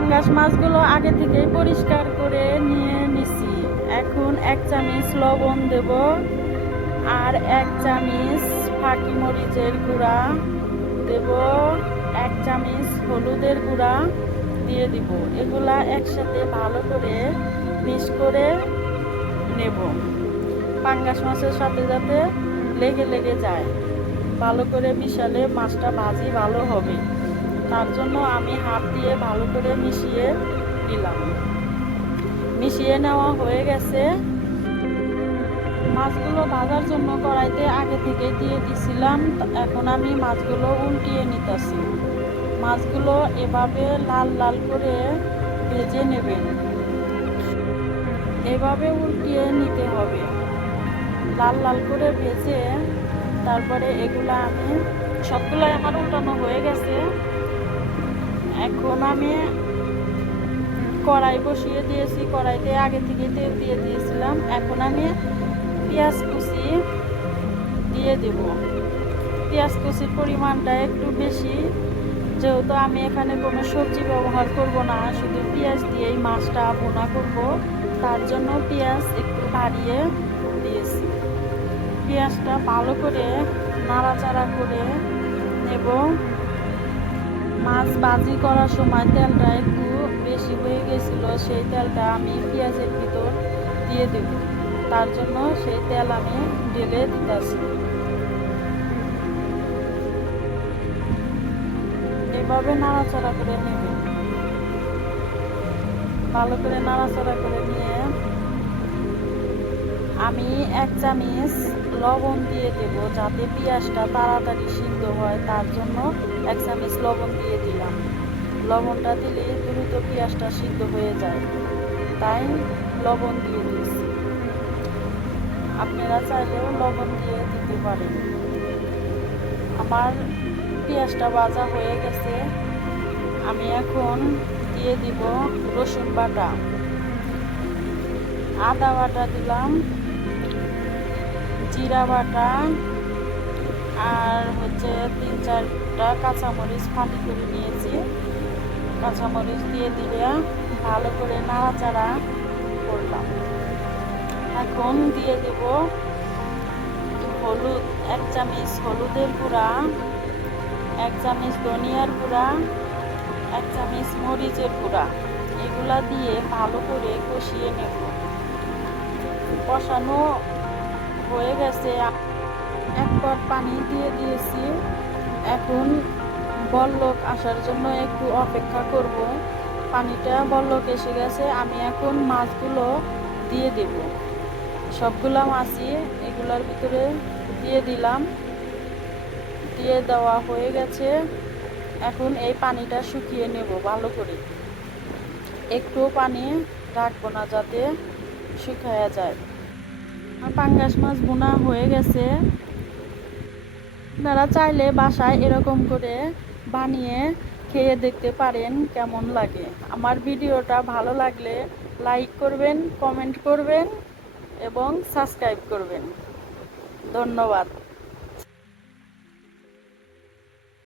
পাঙ্গাস মাছগুলো আগে থেকেই পরিষ্কার করে নিয়ে নিছি। এখন 1 চামচ লবণ দেব, আর 1 চামচ ফাঁকি মরিচের গুঁড়া দেব, 1 চামচ হলুদের গুঁড়া দিয়ে দিব। এগুলা একসাথে ভালো করে মিক্স করে নেব, পাঙ্গাস মাছের সাথে যাতে লেগে লেগে যায়। ভালো করে মিশালে মাছটা ভাজি ভালো হবে, তার জন্য আমি হাত দিয়ে ভালো করে মিশিয়ে দিলাম। মিশিয়ে নেওয়া হয়ে গেছে। মাছগুলো ভাজার জন্য কড়াইতে আগে থেকে দিয়ে দিছিলাম। এখন আমি মাছগুলো উল্টিয়ে নিতেছি। মাছগুলো এভাবে লাল লাল করে ভেজে নেবেন, এভাবে উল্টিয়ে নিতে হবে। লাল লাল করে ভেজে তারপরে এগুলা আমি সবগুলাই আমার উল্টানো হয়ে গেছে। এখন আমি কড়াই বসিয়ে দিয়েছি, কড়াইতে আগে থেকে তেল দিয়ে দিয়েছিলাম। এখন আমি পেঁয়াজ কুচি দিয়ে দেব। পেঁয়াজ কুচির পরিমাণটা একটু বেশি, যেহেতু আমি এখানে কোনো সবজি ব্যবহার করব না, শুধু পেঁয়াজ দিয়েই মাছটা ভুনা করব, তার জন্য পেঁয়াজ একটু বাড়িয়ে দিয়েছি। পেঁয়াজটা ভালো করে নাড়াচাড়া করে নেব। মাছ ভাজি করার সময় তেলটা একটু বেশি হয়ে গেছিল, সেই তেলটা আমি পেঁয়াজের ভিতর দিয়ে দেব, তার জন্য সেই তেল আমি ঢেলে দিতেছি। এভাবে নাড়াচাড়া করে নেব। ভালো করে নাড়াচাড়া করে নিয়ে আমি 1 চামচ লবণ দিয়ে দেব, যাতে পেঁয়াজটা তাড়াতাড়ি সিদ্ধ হয়, তার জন্য 1 চামচ লবণ দিয়ে দিলাম। লবণটা দিলে দ্রুত পেঁয়াজটা সিদ্ধ হয়ে যায়, তাই লবণ দিয়ে দিয়েছি। আপনারা চাইলেও লবণ দিয়ে দিতে পারেন। আমার পেঁয়াজটা ভাজা হয়ে গেছে। আমি এখন দিয়ে দিব রসুন বাটা, আদা বাটা দিলাম, জিরা বাটা, আর 3-4টা কাঁচামরিচ ফালি করে নিয়েছি। কাঁচামরিচ দিয়ে দিলে ভালো করে নাড়াচাড়া করলাম। এখন দিয়ে দেব হলুদ, 1 চামচ হলুদের গুঁড়া, 1 চামচ ধনিয়ার গুঁড়া, 1 চামচ মরিচের গুঁড়া। এগুলা দিয়ে ভালো করে কষিয়ে নেব। কষানো হয়ে গেছে, 1 পট পানি দিয়ে দিয়েছি। এখন বলক আসার জন্য একটু অপেক্ষা করব। পানিটা বলক এসে গেছে। আমি এখন মাছগুলো দিয়ে দেব। সবগুলা মাছই এগুলার ভিতরে দিয়ে দিলাম। দিয়ে দেওয়া হয়ে গেছে। এখন এই পানিটা শুকিয়ে নেব ভালো করে। একটু পানি রাখবো না, যাতে শুকায়া যায়। পাঙ্গাস মাছ ভুনা হয়ে গেছে। আপনারা চাইলে বাসায় এরকম করে বানিয়ে খেয়ে দেখতে পারেন কেমন লাগে। আমার ভিডিওটা ভালো লাগলে লাইক করবেন, কমেন্ট করবেন এবং সাবস্ক্রাইব করবেন। ধন্যবাদ।